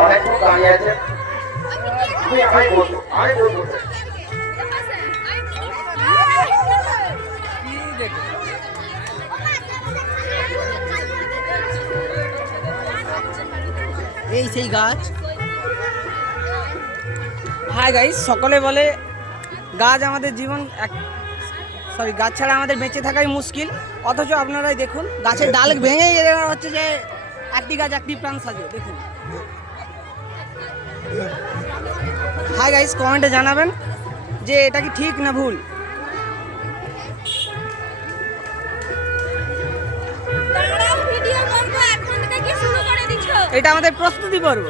অনেকক্ষণ দাঁড়িয়ে আছে। আমি বলবো এই সেই গাছ। হাই গাইস, সকলে বলে গাছ আমাদের জীবন, সরি গাছ ছাড়া আমাদের বেঁচে থাকাই মুশকিল, অথচ আপনারাই দেখুন গাছের ডাল ভেঙে হচ্ছে যে একটি গাছ একটি প্রাণ সাজে। দেখুন। হাই গাইস, কমেন্টে জানাবেন যে এটা কি ঠিক না ভুল। এটা আমাদের প্রস্তুতি পর্ব।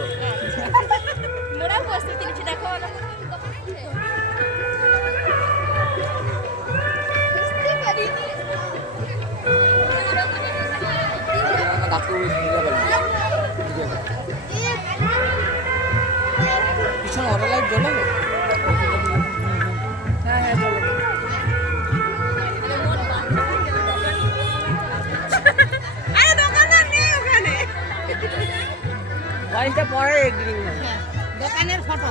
পিছনে অটো লাইট জ্বলে। হ্যাঁ হ্যাঁ জ্বলে। গাড়িটা পরে দোকানের ফটো।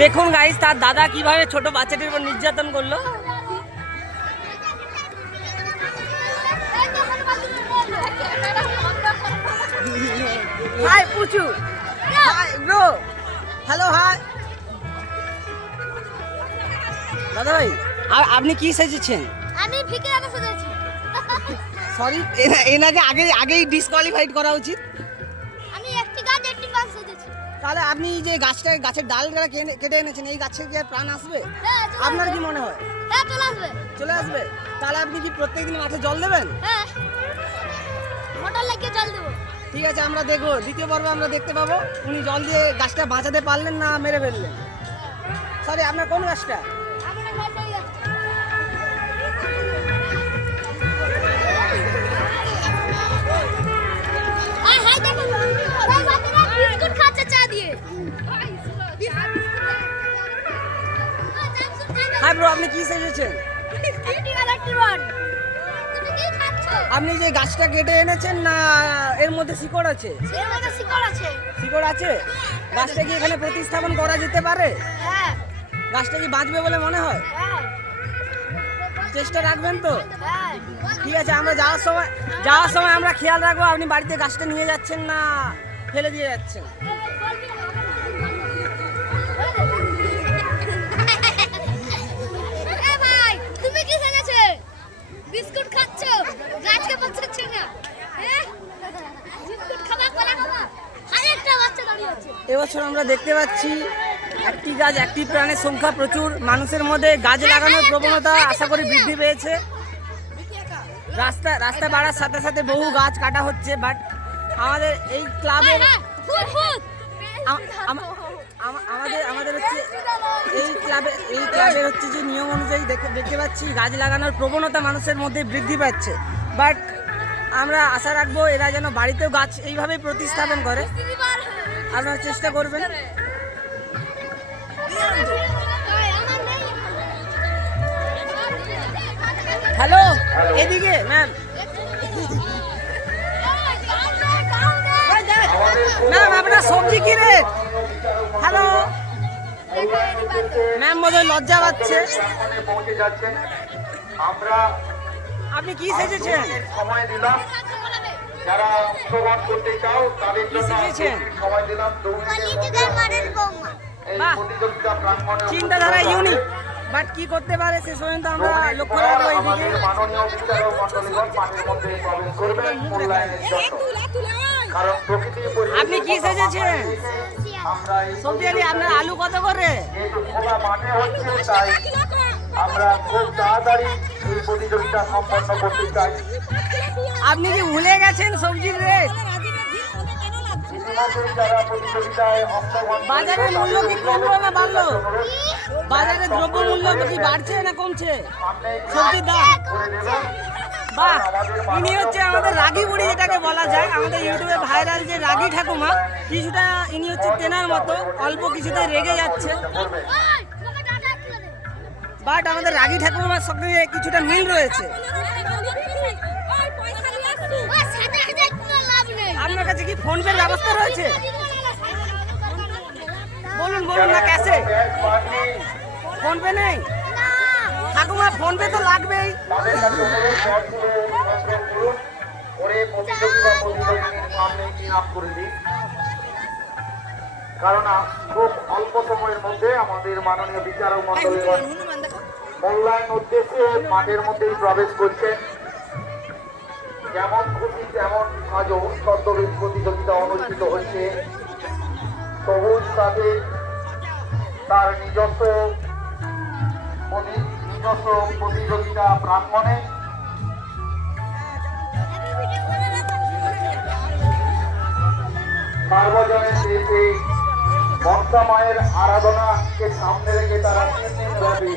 দেখুন গাইস, তার দাদা কিভাবে ছোট বাচ্চাটির উপর নির্যাতন করলো। হাই পুচু, হাই ব্রো, হ্যালো হাই। দাদা ভাই, আপনি কি সেজেছেন? আমি ভিকিরাকে সেজেছি। সরি, এনাকে আগেই ডিসকোয়ালিফাইড করা উচিত। আমি একটি গাছ একটি প্রাণ সেজেছি। তাহলে আপনি যে গাছের ডালটা কেটে এনেছেন, এই গাছের কি আর প্রাণ আসবে? হ্যাঁ, আপনার কি মনে হয়? হ্যাঁ, চলে আসবে। চলে আসবে। তাহলে আপনি কি প্রত্যেকদিন মাঠে জল দেবেন? হ্যাঁ, মোটর লাগিয়ে জল দেবো। ঠিক আছে, আমরা দেখবো দ্বিতীয় পর্বে আমরা দেখতে পাবো উনি জল দিয়ে গাছটা বাঁচাতে পারলেন না মেরে ফেললেন। সরি, আপনার কোন গাছটা? আমার গাছটাই আছে। হাই দেখো, ওই বাচ্চারা বিস্কুট খাচ্ছে চা দিয়ে। হাই ব্রো, আপনি কি সেজেছেন? একটি গাছ একটি রড। তুমি কি খাচ্ছ? আপনি যে গাছটা কেটে এনেছেন না এর মধ্যে শিকড় আছে? এর মধ্যে শিকড় আছে। শিকড় আছে? গাছটা কি এখানে প্রতিস্থাপন করা যেতে পারে? হ্যাঁ, গাছটা কি বাঁচবে বলে মনে হয়? হ্যাঁ, চেষ্টা রাখবেন তো? হ্যাঁ। ঠিক আছে, আমরা যাওয়ার সময় আমরা খেয়াল রাখবো আপনি বাড়িতে গাছটা নিয়ে যাচ্ছেন না ফেলে দিয়ে যাচ্ছেন। এ ভাই, তুমি কি সেজেছে? বিস্কুট খাচ্ছ, গাছকে বাঁচাচ্ছ না। হ্যাঁ? বিস্কুট খাবা, কলা খাবা। আরেকটা বাচ্চা দাঁড়িয়ে আছে। এবছর আমরা দেখতে পাচ্ছি একটি গাছ একটি প্রাণের সংখ্যা প্রচুর, মানুষের মধ্যে গাছ লাগানোর প্রবণতা আশা করি বৃদ্ধি পেয়েছে। রাস্তা বাড়ার সাথে সাথে বহু গাছ কাটা হচ্ছে, বাট আমাদের এই ক্লাবের আমাদের হচ্ছে এই ক্লাবের হচ্ছে যে নিয়ম অনুযায়ী দেখতে পাচ্ছি গাছ লাগানোর প্রবণতা মানুষের মধ্যে বৃদ্ধি পাচ্ছে, বাট আমরা আশা রাখবো এরা যেন বাড়িতেও গাছ এইভাবেই প্রতিস্থাপন করে। আপনারা চেষ্টা করবেন। হ্যালো, এদিকে ম্যাম। ম্যাম, আপনার সবজি কি রেট? হ্যালো ম্যাম, বোধহয় লজ্জা পাচ্ছে। আপনি কি সেজেছেন? সময় দিলাম, যারা অংশগ্রহণ করতে চাও তাদের জন্য সময় দিলাম। বাহ, চিন্তাধারা ইউনিক, বাট কি করতে পারে শেষ পর্যন্ত আমরা লক্ষ্য রাখবো এইদিকে। মাননীয় বিচারক মণ্ডলীগণ মাঠের মধ্যে প্রবেশ করবেন মূল্যায়নের জন্য। কারণ প্রকৃতি আপনি কি সেজেছেন? আমরা এই সবজি আলি, আপনার আলু কত করে? যেহেতু খোলা মাঠে হচ্ছে, তাই আমরা খুব তাড়াতাড়ি এই প্রতিযোগিতা সম্পন্ন করতে চাই। আপনি কি ভুলে গেছেন সবজির রেট? যারা প্রতিযোগিতায় অংশগ্রহণ বাজারের মূল্য কি কমলো না বাড়লো? বাজারে দ্রব্য মূল্য কি বাড়ছে না কমছে? সবজির দাম করে নেবেন বাহ, ইনি হচ্ছে আমাদের রাগী বুড়ি যেটাকে বলা যায়, আমাদের ইউটিউবে ভাইরাল যে রাগী ঠাকুমা। কিছুটা ইনি হচ্ছে তেনার মতো, অল্প কিছুতে রেগে যাচ্ছে, বাট আমাদের রাগী ঠাকুমার সঙ্গে কিছুটা মিল রয়েছে। আপনার কাছে কি ফোন পের ব্যবস্থা রয়েছে? বলুন বলুন না, ক্যাশে? ফোন পে নেই ঠাকুমা, ফোন পে তো লাগবেই। তাদের কাছে অনুরোধ করুন, ওরে প্রতিযোগী বা প্রতিযোগিনীর সামনে ইনাম করে দিন, কারণ খুব অল্প সময়ের মধ্যে আমাদের মাননীয় বিচারক মণ্ডলীগণ মূল্যায়ন উদ্দেশ্যে মাঠের মধ্যেই প্রবেশ করছেন। যেমন খুশি তেমন আজও ছদ্মবেশ প্রতিযোগিতা অনুষ্ঠিত হচ্ছে। সবুজ সাথে তার নিজস্ব প্রতিযোগিতা প্রাঙ্গণে সার্বজনীন দেশে মনসা মায়ের আরাধনাকে সামনে রেখে তারা 3 দিন ব্যাপী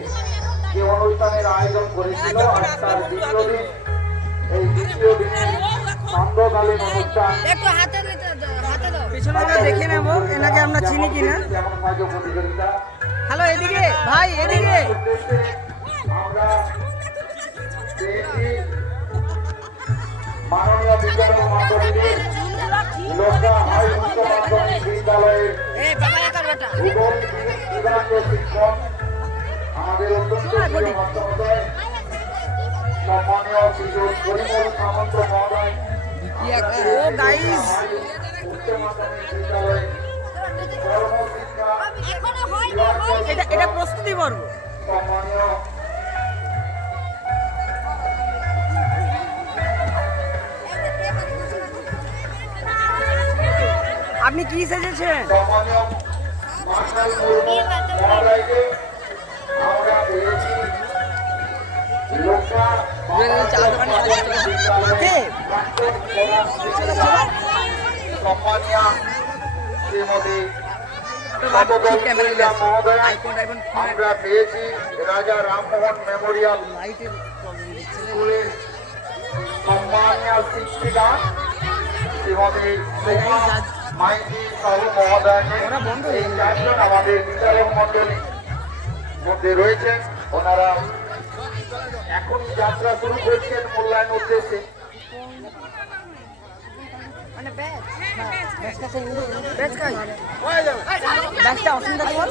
যে অনুষ্ঠানের আয়োজন করেছিল, আজ তার দ্বিতীয় দিন। এই দ্বিতীয় দিনের সান্ধ্যকালীন অনুষ্ঠান পিছনে দেখে নেবো এনাকে আমরা চিনি কিনা। যেমন সাহায্য প্রতিযোগিতা। হ্যালো, এদিকে ভাই, এদিকে। আমরা পেয়েছি মাননীয় বিচারক মণ্ডলীর লোকা হাই উচ্চ মাধ্যমিক বিদ্যালয়ের ভূগোল বিভাগীয় শিক্ষক আমাদের অত্যন্ত প্রিয় মহাশয় সম্মানীয় শিশু পরিমল সামন্ত মহোদয়। ও গাইস, উচ্চ মাধ্যমিক বিদ্যালয়ের কর্মশিক্ষা এটা প্রস্তুতি পর্ব। সম্মানীয় আপনি কি সেজেছেন? সম্মানীয় মার্শাল মুর্মু মহোদয়কে আমরা পেয়েছি লোকা সম্মানীয় শ্রীমতী মহোদয়। আমরা পেয়েছি রাজা রামমোহন মেমোরিয়াল স্কুলের সম্মানীয় শিক্ষিকা শ্রীমতী মাইতি সাহু মহোদয়কে। এই 4 জন আমাদের বিচারক মণ্ডলীর মধ্যে রয়েছেন। ওনারা এখনই যাত্রা শুরু করছেন মূল্যায়ন উদ্দেশ্যে। ব্যাচটা অসুবিধা বল।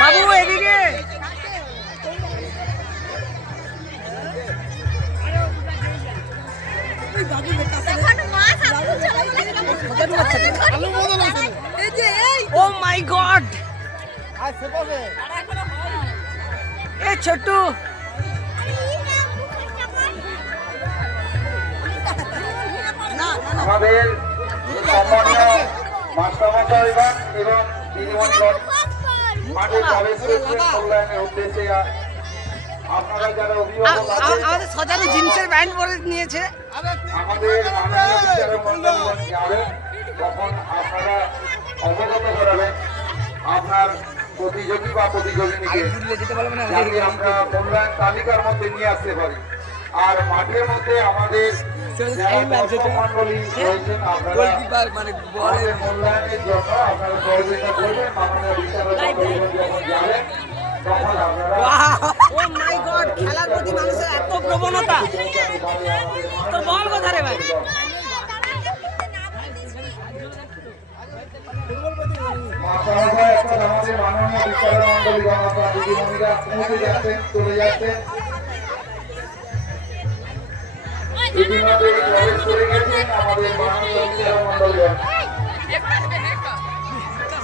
বাবু এদিকে। ও মাই গড, এ ছোট্টু আমাদের সম্মানীয় মাস্টারমশাইগণ এবং দিদিমণিগণ মাঠে প্রবেশ করছেন মূল্যায়নের উদ্দেশ্যে। আপনারা যারা অভিভাবক আছেন, আমাদের সজারু জিন্সের ব্যান্ড পরে নিয়েছে। আমাদের মাননীয় বিচারক মণ্ডলীগণ যাবেন, তখন আপনারা অবগত করাবেন আপনার প্রতিযোগী বা প্রতিযোগিনীকে, যাতে আমরা মূল্যায়ন তালিকার মধ্যে নিয়ে আসতে পারি। আর মাঠের মধ্যে আমাদের যারা দর্শক মণ্ডলী রয়েছেন, আপনারা আমাদের মূল্যায়নের জন্য আপনারা সহযোগিতা করবেন। মাননীয় বিচারক মণ্ডলীগণ যখন যাবেন, তখন আপনারা ও মাই গড, খেলার প্রতি মানুষের এত প্রবণতা। তোর বল কথা রে ভাই। মাস্টারমশাই, এখন আমাদের মাননীয় বিচারক মণ্ডলীগণ আপনারা দিদিমণিরা পৌঁছে যাচ্ছেন, চলে যাচ্ছেন। ইতিমধ্যে প্রবেশ করে গেছেন আমাদের মাননীয় বিচারক মণ্ডলীগণ।